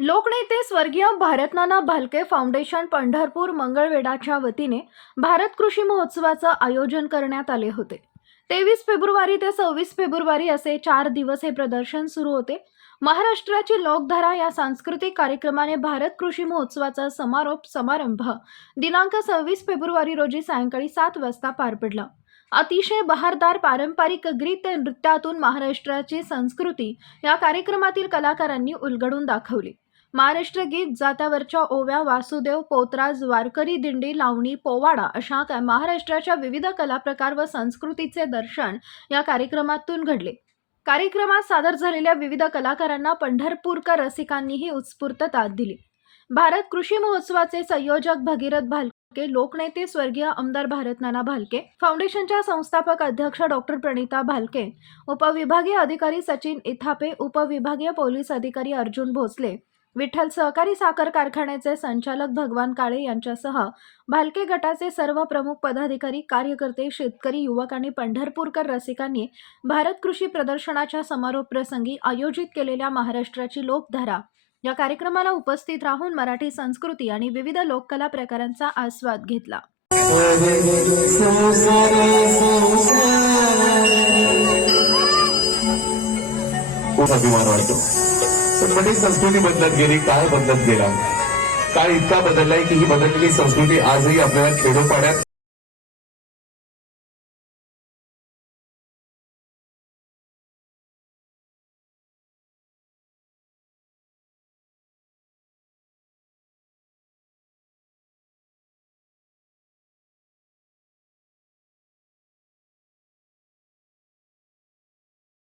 लोकनेते स्वर्गीय भारतनाना भालके फाउंडेशन पंढरपूर मंगळवेढाच्या वतीने भारत कृषी महोत्सवाचं आयोजन करण्यात आले होते. तेवीस फेब्रुवारी ते सव्वीस फेब्रुवारी असे चार दिवस हे प्रदर्शन सुरू होते. महाराष्ट्राची लोकधारा या सांस्कृतिक कार्यक्रमाने भारत कृषी महोत्सवाचा समारोप समारंभ दिनांक सव्वीस फेब्रुवारी रोजी सायंकाळी सात वाजता पार पडला. अतिशय बहारदार पारंपरिक गीत नृत्यातून महाराष्ट्राची संस्कृती या कार्यक्रमातील कलाकारांनी उलगडून दाखवली. महाराष्ट्र गीत जात्यावरच्या ओव्या वासुदेव पोतराज वारकरी दिंडी लावणी पोवाडा अशा का महाराष्ट्राच्या विविध कलाप्रकार व संस्कृतीचे दर्शन या कार्यक्रमातून घडले. कार्यक्रमात सादर झालेल्या विविध कलाकारांना पंढरपूरकर रसिकांनीही उत्स्फूर्त दाद दिली. भारत कृषी महोत्सवाचे संयोजक भगीरथ भालके लोकनेते स्वर्गीय आमदार भारतनाना भालके फाउंडेशनच्या संस्थापक अध्यक्ष डॉक्टर प्रणिता भालके उपविभागीय अधिकारी सचिन इथापे उपविभागीय पोलीस अधिकारी अर्जुन भोसले विठ्ठल सहकारी साखर कारखान्याचे संचालक भगवान काळे यांच्यासह भालके गटाचे सर्व प्रमुख पदाधिकारी कार्यकर्ते शेतकरी युवक आणि पंढरपूरकर रसिकांनी भारत कृषी प्रदर्शनाच्या समारोप प्रसंगी आयोजित केलेल्या महाराष्ट्राची लोकधारा या कार्यक्रमाला उपस्थित राहून मराठी संस्कृती आणि विविध लोककला प्रकारांचा आस्वाद घेतला. अभिमान वाटतो. पण म्हणजे संस्कृती बदलत गेली काळ बदलत गेला? काळ इतका बदललाय की ही बदललेली संस्कृती आजही आपल्याला खेडोपाड्यात